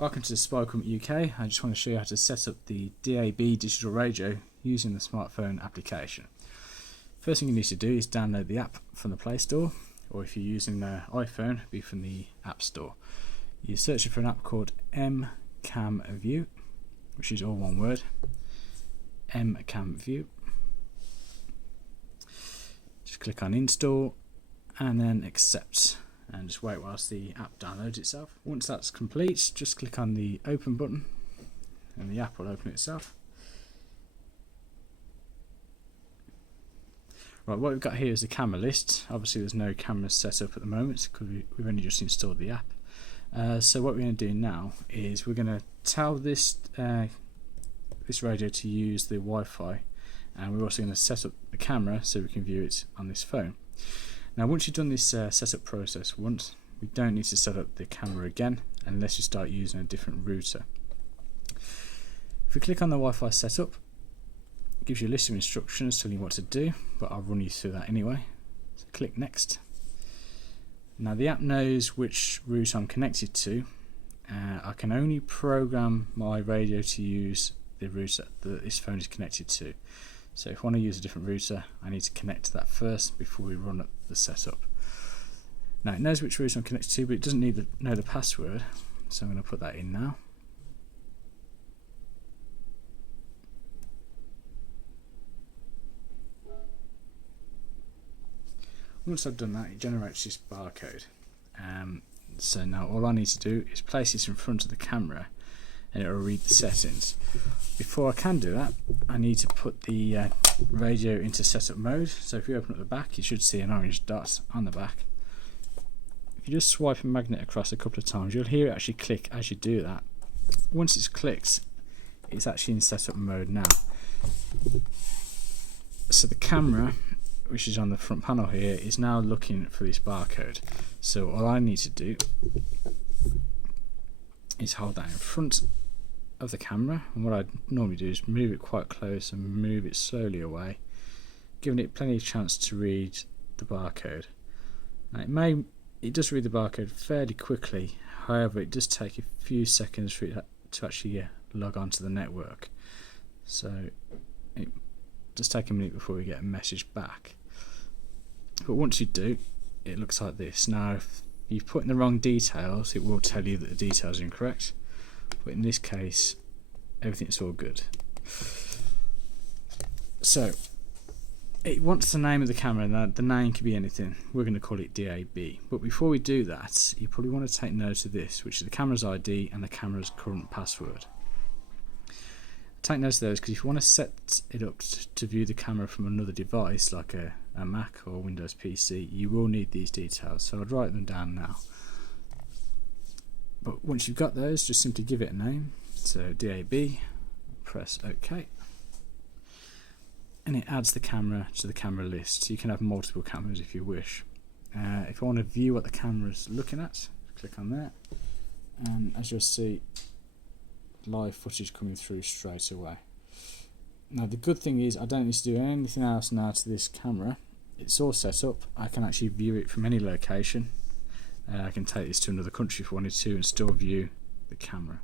Welcome to Spycom UK. I just want to show you how to set up the DAB digital radio using the smartphone application. First thing you need to do is download the app from the Play Store, or if you're using the iPhone, it'll be from the App Store. You're searching for an app called mCamView, which is all one word, mCamView. Just click on install and then accept, and just wait whilst the app downloads itself. Once that's complete, just click on the open button and the app will open itself. Right, what we've got here is the camera list. Obviously there's no cameras set up at the moment because we've only just installed the app. So what we're going to do now is we're going to tell this radio to use the Wi-Fi, and we're also going to set up the camera so we can view it on this phone. Now once you've done this setup process once, we don't need to set up the camera again unless you start using a different router. If we click on the Wi-Fi setup, it gives you a list of instructions telling you what to do, but I'll run you through that anyway. So click next. Now the app knows which route I'm connected to. I can only program my radio to use the router that this phone is connected to. So if I want to use a different router, I need to connect to that first before we run up the setup. Now it knows which router I'm connected to, but it doesn't need to know the password, so I'm going to put that in now. Once I've done that, it generates this barcode. So now all I need to do is place this in front of the camera and it will read the settings. Before I can do that, I need to put the radio into setup mode. So if you open up the back, you should see an orange dot on the back. If you just swipe a magnet across a couple of times, you'll hear it actually click as you do that. Once it's clicked, it's actually in setup mode now. So the camera, which is on the front panel here, is now looking for this barcode. So all I need to do is hold that in front of the camera, and what I normally do is move it quite close and move it slowly away, giving it plenty of chance to read the barcode. Now it does read the barcode fairly quickly, however it does take a few seconds for it to actually log on to the network, so it does take a minute before we get a message back. But once you do, it looks like this. Now if you've put in the wrong details, it will tell you that the details are incorrect, but in this case everything's all good. So it wants the name of the camera, and the name can be anything. We're going to call it DAB. But before we do that, you probably want to take note of this, which is the camera's ID and the camera's current password. Take note of those because if you want to set it up to view the camera from another device like a Mac or Windows PC, you will need these details, so I'd write them down now. But once you've got those, just simply give it a name. So DAB, press OK, and it adds the camera to the camera list. You can have multiple cameras if you wish. If I want to view what the camera's looking at, click on there, and as you'll see, live footage coming through straight away. Now the good thing is I don't need to do anything else now to this camera. It's all set up. I can actually view it from any location. I can take this to another country if I wanted to and still view the camera.